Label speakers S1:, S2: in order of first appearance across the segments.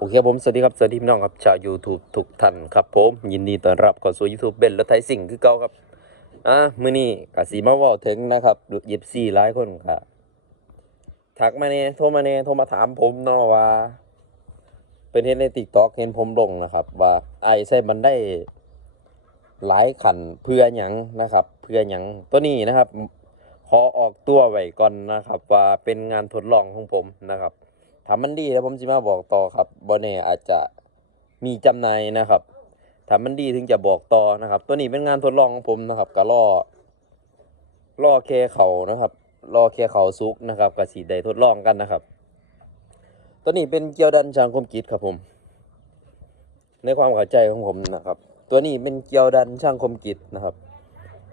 S1: โอเคครับผมสวัสดีครับสวัสดีพี่น้องครับชาว YouTube ทุกท่านครับผมยินดีต้อนรับเข้าสู่ YouTube เบนและไทยสิ่งคือเก่าครับอะมื้อนี้กสิมาว้าถึงนะครับเย็บซี่หลายคนก็ทักมาแน่โทรมาแน่โทรมาถามผมเนาะว่า เป็นเห็นใน TikTok เห็นผมลงนะครับ ว่าไอ้ใช้มันได้หลายขันเพื่อหยังนะครับ เพื่อหยังตัวนี้นะครับ ขอออกตัวไว้ก่อนนะครับ ว่าเป็นงานทดลองของผมนะครับ ถ้ามันดีแล้วผมจะมาบอกต่อครับบอแน่อาจจะมีจำนายนะครับถ้ามันดีถึงจะบอกต่อนะครับ ตัวนี้เป็นงานทดลองของผมนะครับก็ล่อล่อเคเขานะครับล่อเคเขาซุกนะครับกับสีได้ทดลองกันนะครับ ตัวนี้เป็นเกียวดันชางคมกิจครับผม ในความเข้าใจของผมนะครับ ตัวนี้เป็นเกียวดันช่างคมกิจนะครับ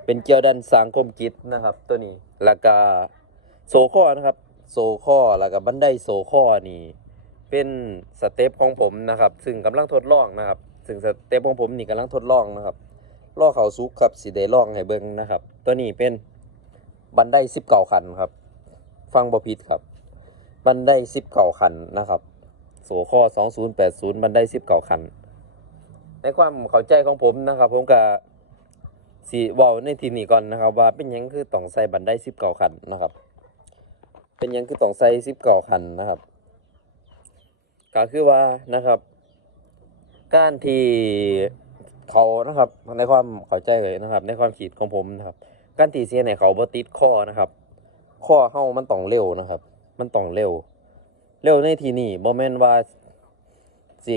S1: เป็นเกียวดันสางคมกิจนะครับ ตัวนี้แล้วก็โซข้อนะครับ โซข้อแล้วก็บันไดโซข้อนี่เป็นสเต็ปของผมนะครับ ซึ่งกำลังทดลองนะครับ ซึ่งสเต็ปของผมนี่กำลังทดลองนะครับล่อเขาซุกครับสีได้ล่องให้เบิ่งนะครับ ตัวนี้เป็นบันไดสิบเก่าขันครับ ฟังบ่ผิดครับ บันไดสิบเก่าขันนะครับโซข้อสองศูนย์แปดศูนย์บันไดสิบเก่าขัน ในความเข้าใจของผมนะครับ ผมก็สีว้าในทีนี้ก่อนนะครับ ว่าเป็นยังคือต้องใส่บันไดสิบเก่าขันนะครับ เป็นยังคือต้องใส่สิบเก่าขันนะครับ ก็คือว่านะครับ การที่เขานะครับในความเข้าใจเลยนะครับ ในความคิดของผมนะครับ การตีเสียในเขาบ่ติดข้อนะครับ ข้อเฮามันต้องเร็วนะครับ มันต้องเร็ว เร็วในที่นี้บ่แม่นว่าสิ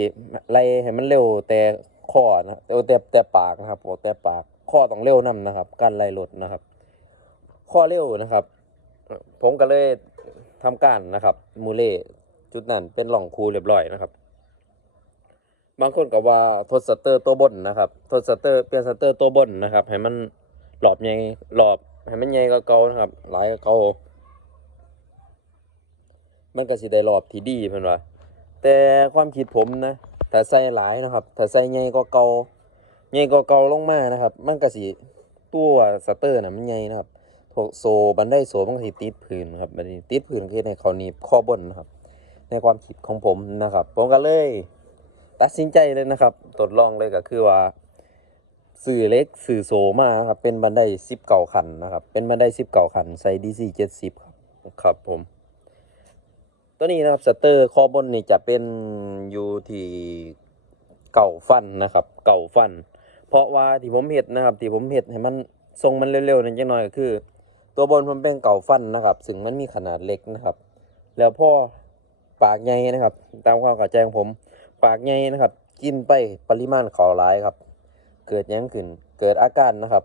S1: ไล่ให้มันเร็วแต่ข้อนะแต่แต่แต่ปากนะครับบ่แต่ปากข้อต้องเร็วนํนะครับ การไล่รถนะครับ ข้อเร็วนะครับ ผมก็เลยทำการนะครับ มูเล่จุดนั้นเป็นหล่องคูเรียบร้อยนะครับ บางคนก็ว่าทดสเตอร์ตัวบนนะครับทดสเตอร์เปลี่ยนสเตอร์ตัวบนนะครับ ให้มันหลอบใหญ่หลอบให้มันใหญ่กว่าเก่านะครับ หลายกว่าเก่ามันก็สิได้รอบที่ดีเพิ่นว่าแต่ความคิดผมนะถ้าใส่หลายนะครับถ้าใส่ใหญ่กว่าเก่าใหญ่กว่าเก่าลงมานะครับ มันก็สิตัวสเตอร์น่ะมันใหญ่นะครับ โซบันไดโซมันก็สิติดพื้นครับบันี้ติดพื้นคือในเขาหนีบข้อบนนะครับ ในความคิดของผมนะครับ ผมก็เลยตัดสินใจเลยนะครับทดลองเลยก็คือว่าสื่อเล็กสื่อโซมาครับเป็นบันไดสิบเก่าขันนะครับ เป็นบันไดสิบเก่าขันใส่ดีซีเจ็ดสิบครับครับผม ตัวนี้นะครับสเตอร์คอบนนี่จะเป็นอยู่ที่เก่าฟันนะครับ เก่าฟัน เพราะว่าที่ผมเห็ดนะครับ ที่ผมเห็ดให้มันทรงมันเร็วๆนั่นจังหน่อยก็คือ ตัวบนผมเป็นเก่าฟันนะครับ ซึ่งมันมีขนาดเล็กนะครับ แล้วพอปากใหญ่นะครับ ตามความเข้าใจของผม ปากใหญ่นะครับ กินไปปริมาณเขาหลายครับ เกิดยังขึ้น เกิดอาการนะครับ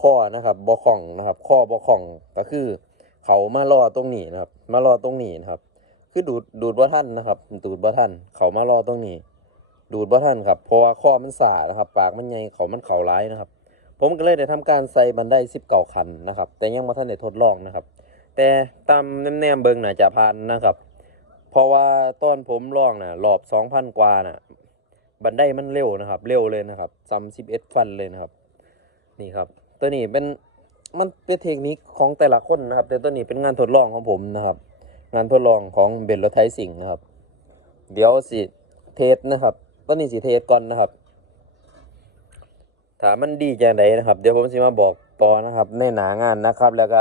S1: ข้อนะครับบอข่องนะครับข้อบอข่องก็คือ เขามารอตรงนี้นะครับ มารอตรงนี้นะครับ คือดูดดูดบ่ท่านนะครับ ดูดบ่ท่าน เขามารอตรงนี้ ดูดบ่ท่านครับเพราะว่าข้อมันสานะครับ ปากมันใหญ่เขามันเข่าร้ายนะครับ ผมก็เลยได้ทำการใส่บันไดสิบเก่าคันนะครับ แต่ยังมาท่านได้ทดลองนะครับ แต่ตามแนมๆเบิงน่ะจะพันนะครับ เพราะว่าตอนผมลองน่ะรอบสองพันกว่าน่ะ บันไดมันเร็วนะครับ เร็วเลยนะครับซ้ำสิบเอ็ดฟันเลยนะครับ นี่ครับ ตัวนี้เป็นมันเป็นเทคนิคของแต่ละคนนะครับ แต่ตัวนี้เป็นงานทดลองของผมนะครับ งานทดลองของเบนรถไทยสิงนะครับ เดี๋ยวสิเทสนะครับตัวนี้สิเทสก่อนนะครับ ถ้ามันดีจังไดนะครับ เดี๋ยวผมสิมาบอกต่อนะครับ ในหนางานนะครับ แล้วก็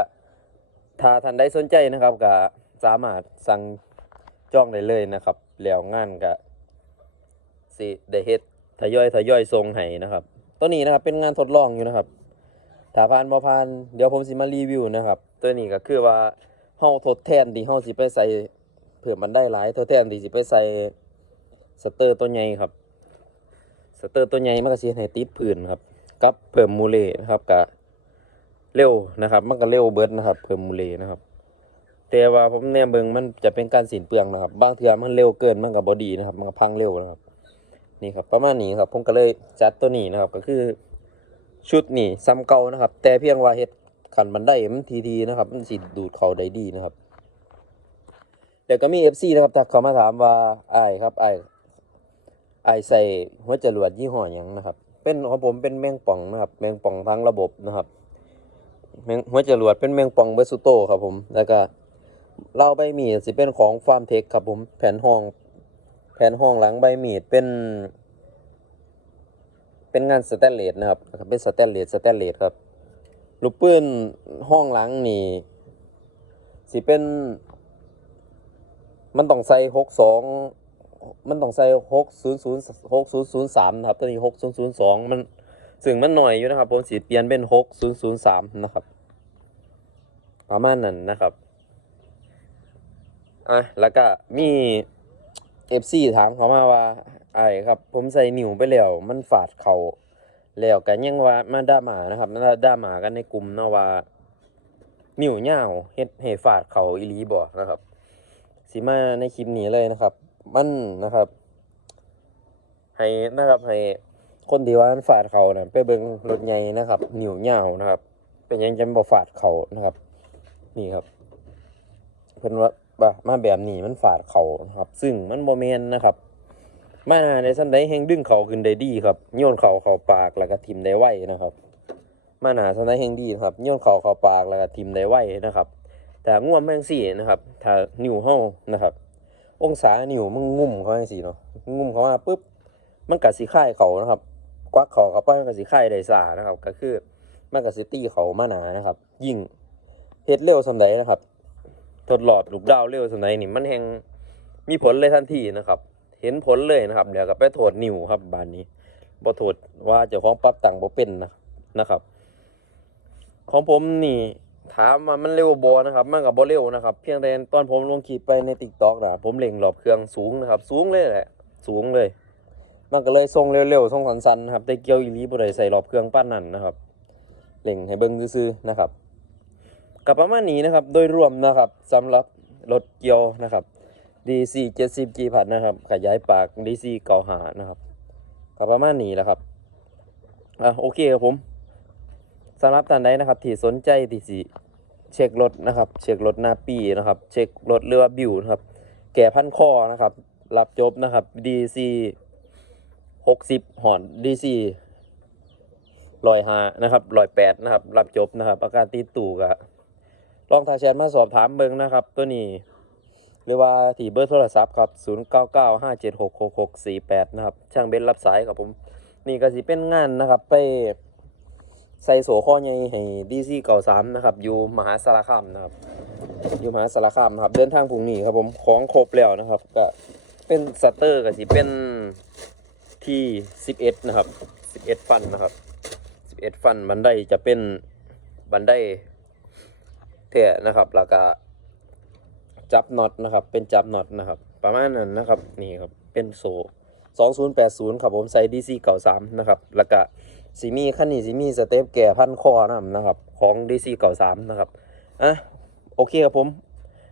S1: ถ้าท่านใดสนใจนะครับก็สามารถสั่งจองได้เลยนะครับ แล้วงานก็สิได้เฮ็ดทยอยทยอยส่งให้นะครับตัวนี้นะครับเป็นงานทดลองอยู่นะครับถ้าผ่านบ่ผ่านเดี๋ยวผมสิมารีวิวนะครับ ตัวนี้ก็คือว่าเฮาทดแทนที่เฮาสิไปใส่เพิ่มมันได้หลายทดแทนที่สิไปใส่สเตอร์ตัวใหญ่ครับ สเตอร์ตัวใหญ่มันก็สิให้ติดพื้นครับ กับเพิ่มมูเลนะครับก็เร็วนะครับมันก็เร็วเบิดนะครับ เพิ่มมูเลนะครับ แต่ว่าผมแนมเบิงมันจะเป็นการสินเปลืองนะครับบางเทื่อมันเร็วเกินมันก็บ่ดีนะครับ มันก็พังเร็วนะครับ นี่ครับประมาณนี้ครับผมก็เลยจัดตัวนี้นะครับ ก็คือชุดนี่ซ้ำเก่านะครับ แต่เพียงว่าเฮ็ดขันบันไดมันทีๆนะครับ มันสิดูดเขาได้ดีนะครับเดี๋ยวก็มี FC นะครับทักเขามาถามว่าไอ้ครับไอ้ายอ้ใส่หัวจรวดยี่ห้อยังนะครับ เป็นของผมเป็นแมงป่องนะครับ แมงป่องทั้งระบบนะครับแมงหัวจรวดเป็นแมงป่องเบสุโตครับผม แล้วก็เราไปมีดสิเป็นของฟาร์มเทคครับผม แผ่นห้อง แผ่นห้องหลังใบมีดเป็น เป็นงานสแตนเลสนะครับ เป็นสแตนเลสสแตนเลสครับ ลูกปืนห้องหลังนี่สิเป็น มันต้องใส่หกสอง มันต้องใส่หกศูนย์ศูนย์หกศูนย์ศูนย์สามนะครับตัวนี้หกศูนย์ศูนย์สองมันซึ่งมันหน่อยอยู่นะครับ ผมสีเปลี่ยนเป็นหกศูนย์ศูนย์สามนะครับ ประมาณนั้นนะครับอะแล้วก็มีเอฟซีถามเขามาว่าไอ้ครับ ผมใส่นิ้วไปแล้วมันฝาดเขาแล้วกันยังว่ามาด่าหมานะครับมาด่าหมากันในกลุ่มเนาะว่านิ้วเหย้าเฮ็ดให้ฝาดเขาอีลีบ่นะครับสิมาในคลิปนี้เลยนะครับ มันนะครับ ให้นะครับให้คนที่ว่ามันฝาดเขานะไปเบิ่งรถใหญ่นะครับหนิ้วเหย้านะครับ เป็นยังจะบ่ฝาดเขานะครับ นี่ครับเพิ่นว่าบ่ามาแบบนี้มันฝาดเขานะครับ ซึ่งมันบ่แม่นนะครับ มาในสันใดแห่งดึงเขาขึ้นได้ดีครับโยนเขาเข้าปากแล้วก็ทิ่มได้ไวนะครับมาหนาสันใดแห่งดีนะครับโยนเขาเข้าปากแล้วก็ทิมได้ไวนะครับ แต่ง่วมแมงสี่นะครับ ถ้านิ้วเฮานะครับ องศานิ้วมันงุ่มเขาจังซี่เนาะงุ่มเขามาปุ๊บมันก็สิค่ายเขานะครับกวักเขาเข้าไปมันก็สิค่ายได้ซ่านะครับ ก็คือมันก็สิตี้เขามาหนานะครับ ยิ่งเฮ็ดเร็วส่าใดนะครับ ทดลอบลูกดาวเร็วส่าใดนี่มันแฮงมีผลเลยทันทีนะครับ เห็นผลเลยนะครับเดี๋ยวก็ไปโทษนิ้วครับบานนี้บ่โทษว่าเจ้าของปรับตังบ่เป็นนะนะครับ ของผมนี่ ถามว่ามันเร็วบ่นะครับ มันก็บ่เร็วนะครับ เพียงแต่ตอนผมลงคลิปไปใน TikTok นะผมเล็งรอบเครื่องสูงนะครับ สูงเลยแหละ สูงเลย มันก็เลยทรงเร็วๆทรงสั้นๆนะครับแต่เกี่ยวอีลีบ่ได้ใส่รอบเครื่องปานนั้นนะครับเล็งให้เบิ่งซื่อๆนะครับก็ประมาณนี้นะครับ โดยรวมนะครับสำหรับรถเกี่ยวนะครับ DC 70 G พัดนะครับ ขยายปาก DC เก่าหานะครับก็ประมาณนี้แหละครับอะโอเคครับผมสำหรับท่านใดนะครับที่สนใจที่สิ เช็ครถนะครับ เช็ครถหน้าปีนะครับ เช็ครถเรือบิวนะครับ แก่พันข้อนะครับ รับจบนะครับ DC 60หอน DC ลอยหานะครับลอยแปดนะครับ รับจบนะครับ อาการตีตู่กะลองทาแชทมาสอบถามเบิงนะครับ ตัวนี้ หรือว่าที่เบอร์โทรศัพท์ครับ0995766648นะครับ ช่างเบนรับสายครับผม นี่ก็สิเป็นงานนะครับไป ใส่โสข้อใหญ่ให้ดีซีเก่าสามนะครับ อยู่มหาสารคามนะครับ อยู่มหาสารคามนะครับ เดินทางพรุ่งนี้ครับผมของครบแล้วนะครับ ก็เป็นสเตอร์ก็สิเป็นที่สิบเอ็ดนะครับสิบเอ็ดฟันนะครับสิบเอ็ดฟันบันไดจะเป็นบันไดเทะนะครับ แล้วก็จับน็อตนะครับ เป็นจับน็อตนะครับ ประมาณนั้นนะครับนี่ครับเป็นโซ่2080ครับผมใส่ DC เก่า3นะครับ แล้วก็ สีมีคันนี้สีมีสเตปแก่พันคอนํนะครับ ของ DC เก่า3นะครับอะโอเคครับผม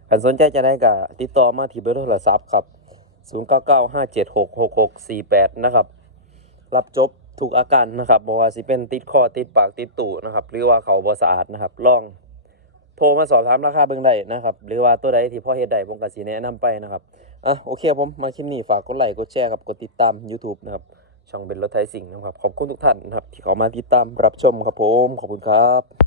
S1: ถ้าสนใจจะได้ก็ติดต่อมาที่เบอร์โทรศัพท์ครับ 0995766648 นะครับ รับจบทุกอาการนะครับบ่ว่าสิเป็นติดคอติดปากติดตูดนะครับ หรือว่าเขาบ่สะอาดนะครับลองโทรมาสอบถามราคาเบิ่งได้นะครับ หรือว่าตัวใดที่พ่อเฮ็ดได้ผมก็สิแนะนำไปนะครับอะโอเคครับผมมาคลิปนี้ฝากกดไลค์กดแชร์ครับกดติดตาม YouTube นะครับ ช่องเป็นรถไทยสิงห์นะครับ ขอบคุณทุกท่านนะครับ ที่เข้ามาติดตามรับชมครับผม ขอบคุณครับ